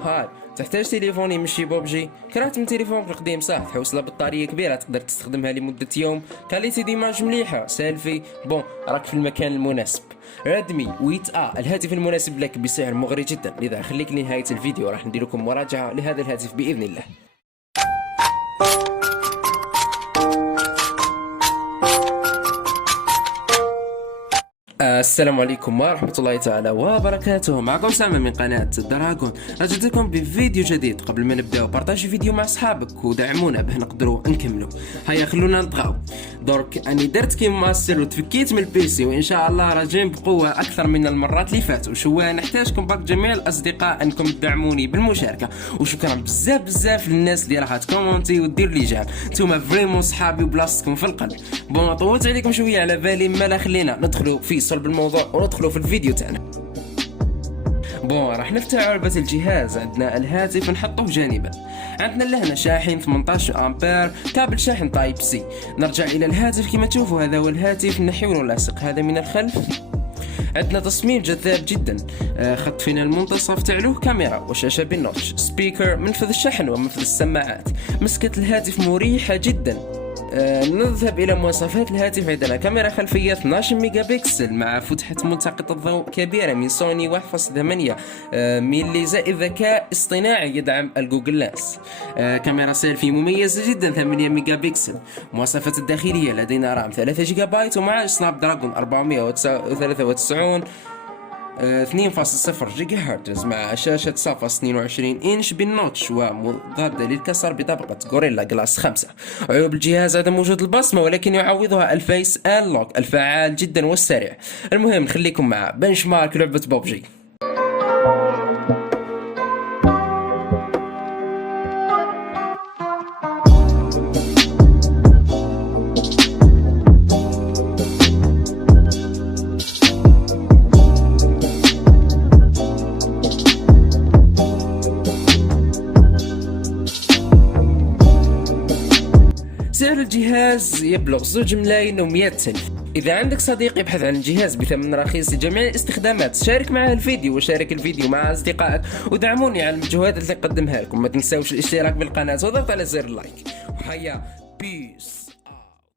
هاي، تحتاج تليفون يمشي ببجي؟ كرهت من تليفونك القديم صح؟ تحوصله بطارية كبيرة تقدر تستخدمها لمدة يوم، كاليتي ديماج مليحة، سيلفي، بون راك في المكان المناسب. ريدمي الهاتف المناسب لك بسعر مغري جدا، لذا خليك لنهاية الفيديو راح ندير لكم مراجعة لهذا الهاتف بإذن الله. السلام عليكم ورحمة الله تعالى وبركاته. معكم سامي من قناة دراغون. رجعت لكم بفيديو جديد. قبل ما نبداو بارطاجي فيديو مع اصحابك ودعمونا به نقدروا نكملوا. هيا خلونا نطغاو. درك اني درت كيما ماستر وتفكيت من البيسي، وان شاء الله راجعين بقوة اكثر من المرات اللي فاتوا. وشو نحتاجكم برك جميع الاصدقاء انكم تدعموني بالمشاركة، وشكرا بزاف للناس اللي راح تكومونتي ودير لي جاب. نتوما فريمون صحابي وبلاصتكم في القلب. بون طولت عليكم شوية على بالي، ما خلينا ندخلوا في صلب الموضوع وندخلوا في الفيديو تاعنا. بون راح نفتح علبة الجهاز. عندنا الهاتف نحطه جانبا، عندنا لهنا شاحن 18 امبير، كابل شاحن تايب سي. نرجع الى الهاتف كما تشوفوا، هذا هو الهاتف، نحيو ونلاصق هذا من الخلف. عندنا تصميم جذاب جدا، خط فينا المنتصف تاعو، كاميرا وشاشة بالنوتش، سبيكر، منفذ الشحن ومنفذ السماعات. مسكة الهاتف مريحة جدا. نذهب إلى مواصفات الهاتف. عندنا كاميرا خلفية 12 ميجا بكسل مع فتحة ملتقط الضوء كبيرة من سوني 1.8 ملي، زائد ذكاء اصطناعي يدعم الجوجل لاس. كاميرا سيلفي مميزة جدا 8 ميجا بكسل. مواصفات الداخلية لدينا رام 3 جيجا بايت ومع سناب دراجون 493 2.0 جيجا هرتز، مع شاشة صفحة 22 إنش بالنوتش ومضادة للكسر بطبقة غوريلا جلاس 5. عيوب الجهاز عدم وجود البصمة، ولكن يعوضها الفيس انلوك الفعال جدا والسريع. المهم نخليكم مع بنش مارك لعبة ببجي. سعر الجهاز يبلغ 2,100,000. إذا عندك صديق يبحث عن الجهاز بثمن رخيص لجميع الاستخدامات، شارك معه الفيديو وشارك الفيديو مع أصدقائك ودعموني على المجهودات اللي نقدمها لكم. ما تنسوش الاشتراك بالقناة وضغط على زر اللايك. وحيا بيس.